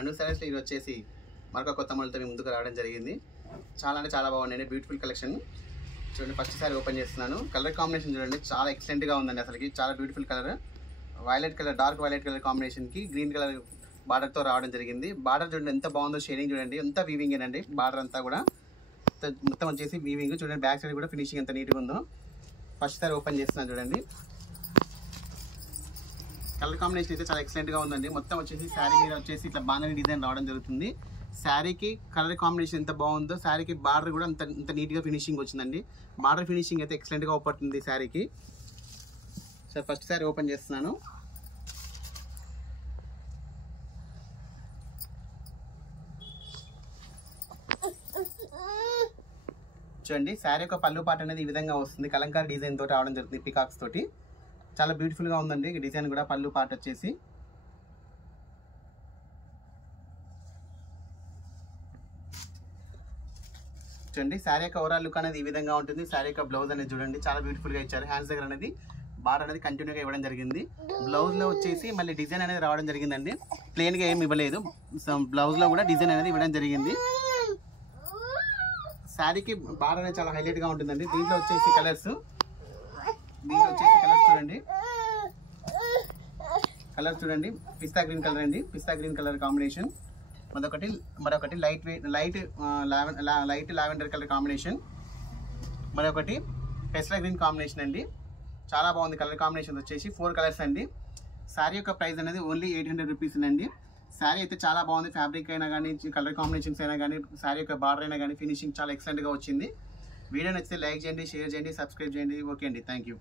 అను సారీస్లో ఇది వచ్చేసి మరొక కొత్త మోడల్తో మేము ముందుకు రావడం జరిగింది. చాలా అంటే చాలా బాగుందండి, బ్యూటిఫుల్ కలెక్షన్. చూడండి, ఫస్ట్ సారీ ఓపెన్ చేస్తున్నాను. కలర్ కాంబినేషన్ చూడండి, చాలా ఎక్సలెంట్గా ఉందండి. అసలుకి చాలా beautiful colour, violet colour, dark violet colour కాంబినేషన్కి గ్రీన్ కలర్ బార్డర్తో రావడం జరిగింది. బార్డర్ చూడండి ఎంత బాగుందో, షేడింగ్ చూడండి, ఎంత వీవింగ్ అండి. బార్డర్ అంతా కూడా మొత్తం వచ్చేసి వీవింగ్. చూడండి బ్యాక్ సైడ్ కూడా ఫినిషింగ్ ఎంత నీట్గా ఉందో. ఫస్ట్ సారీ ఓపెన్ చేస్తున్నాను చూడండి. కలర్ కాంబినేషన్ అయితే చాలా ఎక్సలెంట్గా ఉందండి. మొత్తం వచ్చేసి శారీ మీద వచ్చేసి ఇట్లా బాగానే డిజైన్ రావడం జరుగుతుంది. శారీకి కలర్ కాంబినేషన్ ఎంత బాగుందో, శారీకి బార్డర్ కూడా అంత నీట్గా ఫినిషింగ్ వచ్చిందండి. బార్డర్ ఫినిషింగ్ అయితే ఎక్సలెంట్గా ఉపడుతుంది శారీకి. సార్ ఫస్ట్ శారీ ఓపెన్ చేస్తున్నాను. చూడండి, శారీ యొక్క పళ్ళు పాట అనేది ఈ విధంగా వస్తుంది. కలంకారీ డిజైన్ తోటి రావడం జరుగుతుంది, పికాక్స్ తోటి. చాలా బ్యూటిఫుల్గా ఉందండి డిజైన్ కూడా. పళ్ళు పాట వచ్చేసి చూడండి, శారీ యొక్క ఓవరాల్ లుక్ అనేది ఈ విధంగా ఉంటుంది. శారీ యొక్క బ్లౌజ్ అనేది చూడండి, చాలా బ్యూటిఫుల్గా ఇచ్చారు. హ్యాండ్స్ దగ్గర అనేది బార్డర్ అనేది కంటిన్యూగా ఇవ్వడం జరిగింది. బ్లౌజ్లో వచ్చేసి మళ్ళీ డిజైన్ అనేది రావడం జరిగిందండి. ప్లెయిన్గా ఏమి ఇవ్వలేదు, బ్లౌజ్లో కూడా డిజైన్ అనేది ఇవ్వడం జరిగింది. శారీకి బార్డర్ అనేది చాలా హైలైట్గా ఉంటుందండి. దీంట్లో వచ్చేసి కలర్స్ చూడండి. కలర్ చూడండి, పిస్తా గ్రీన్ కలర్ అండి, పిస్తా గ్రీన్ కలర్ కాంబినేషన్. మరొకటి లైట్ లావెండర్ కలర్ కాంబినేషన్. మరొకటి పెస్టల్ గ్రీన్ కాంబినేషన్ అండి. చాలా బాగుంది కలర్ కాంబినేషన్ వచ్చేసి. 4 కలర్స్ అండి. శారీ యొక్క ప్రైస్ అనేది ఓన్లీ 800 రూపీస్ అండి. శారీ అయితే చాలా బాగుంది. ఫ్యాబ్రిక్ అయినా కానీ, కలర్ కాంబినేషన్స్ అయినా కానీ, శారీ యొక్క బార్డర్ అయినా కానీ ఫినిషింగ్ చాలా ఎక్సలెంట్గా వచ్చింది. వీడియో నచ్చితే లైక్ చేయండి, షేర్ చేయండి, సబ్స్క్రైబ్ చేయండి. ఓకే అండి, థ్యాంక్ యూ.